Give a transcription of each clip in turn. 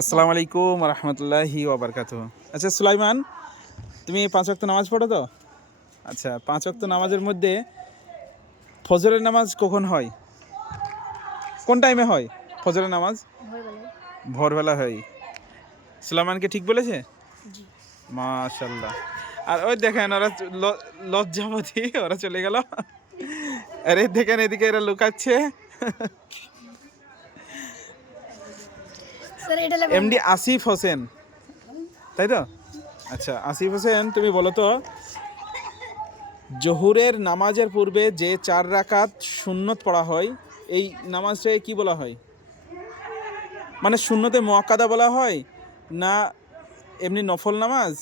আসসালামু আলাইকুম রহমতুল্লাহি ওবরকাতুহু। আচ্ছা সুলাইমান, তুমি 5 ওয়াক্ত নামাজ পড়ো তো? আচ্ছা, 5 ওয়াক্ত নামাজের মধ্যে ফজরের নামাজ কখন হয়? কোন টাইমে হয় ফজরের নামাজ? ভোরবেলায়। ভোরবেলা হয়। সুলাইমানকে ঠিক বলেছে? জি। মাশাল্লাহ। আর ওই দেখেন ওরা লজ্জাবতী, ওরা চলে গেল। আরে দেখেন এদিকে এরা লুকাচ্ছে। স্যার এটা লাগবে এমডি আসিফ হোসেন, তাই তো? আচ্ছা আসিফ হোসেন, তুমি বলো তো জোহরের নামাজের পূর্বে যে 4 রাকাত সুন্নত পড়া হয়, এই নামাজটাকে কি বলা হয়? মানে সুন্নতে মুআক্কাদা বলা হয়, না এমনি নফল নামাজ,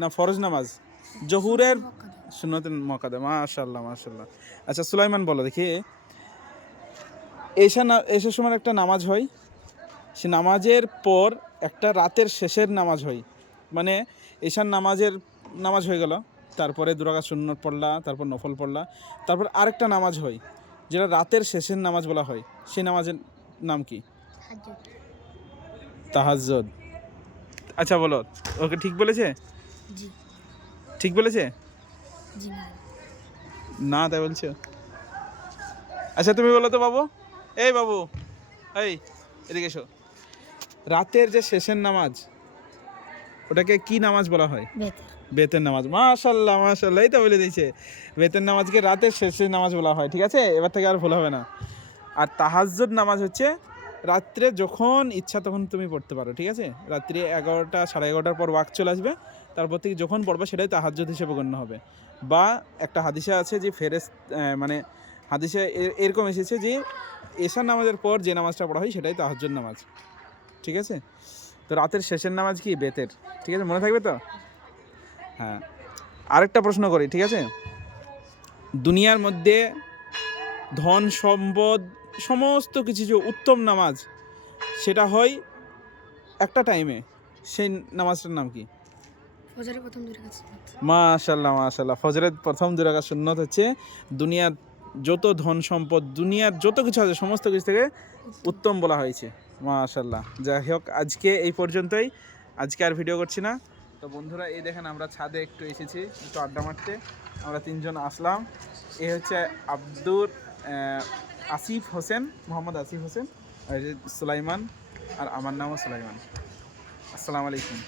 না ফরজ নামাজ? জোহরের সুন্নতে মুআক্কাদা। মাশাআল্লাহ মাশাআল্লাহ। আচ্ছা সুলাইমান বলো দেখি, এশার সময় একটা নামাজ হয়, সে নামাজের পর একটা রাতের শেষের নামাজ হয়। মানে এশার নামাজ হয়ে গেল, তারপরে 2 রাকাত সুন্নত পড়লা, তারপর নফল পড়লা, তারপর আরেকটা নামাজ হয় যেটা রাতের শেষের নামাজ বলা হয়, সেই নামাজের নাম কি? তাহাজ্জুদ। আচ্ছা বলো, ওকে ঠিক বলেছে? জি। ঠিক বলেছে? জি না। না তাই বলছো? আচ্ছা তুমি বলো তো বাবু, এই বাবু, এই এদিকে এসো। রাতের যে শেষের নামাজ, ওটাকে কি নামাজ বলা হয়? বেতের। বেতের নামাজ। মাশাআল্লাহ মাশাআল্লাহ, এই তো বলে দিয়েছে, বেতের নামাজকে রাতের শেষের নামাজ বলা হয়। ঠিক আছে, এবার থেকে আর ভুল হবে না। আর তাহাজ্জুদ নামাজ হচ্ছে রাত্রে যখন ইচ্ছা তখন তুমি পড়তে পারো। ঠিক আছে, রাত্রি 11টা 11:30টার পর ওয়াক্ত চলে আসবে, তারপর থেকে যখন পড়বে সেটাই তাহাজ্জুদ হিসেবে গণ্য হবে। বা একটা হাদিসে আছে যে মানে হাদিসে এরকম এসেছে যে এশার নামাজের পর যে নামাজটা পড়া হয় সেটাই তাহাজ্জুদ নামাজ। ঠিক আছে, তো রাতের শেষের নামাজ কি? বেতের। ঠিক আছে, মনে থাকবে তো? হ্যাঁ, আরেকটা প্রশ্ন করি, ঠিক আছে? দুনিয়ার মধ্যে ধন সম্পদ সমস্ত কিছু যে উত্তম নামাজ, সেটা হয় একটা টাইমে, সেই নামাজটার নাম কি? ফজরের প্রথম 2 রাকাত সুন্নাত। মাশাআল্লাহ মাশাআল্লাহ, ফজরের প্রথম 2 রাকাত সুন্নত হচ্ছে দুনিয়ার যত ধন সম্পদ, দুনিয়ার যত কিছু আছে সমস্ত কিছু থেকে উত্তম বলা হয়েছে। মাশাআল্লাহ। যাই হোক, আজকে এই পর্যন্তই, আজকে আর ভিডিও করছি না। তো বন্ধুরা, এই দেখেন আমরা ছাদে একটু এসেছি একটু আড্ডা মারতে, আমরা 3 জন আসলাম। এই হচ্ছে আসিফ হোসেন, মোহাম্মদ আসিফ হোসেন, আর সুলাইমান, আর আমার নামও সুলাইমান। আসসালামু আলাইকুম।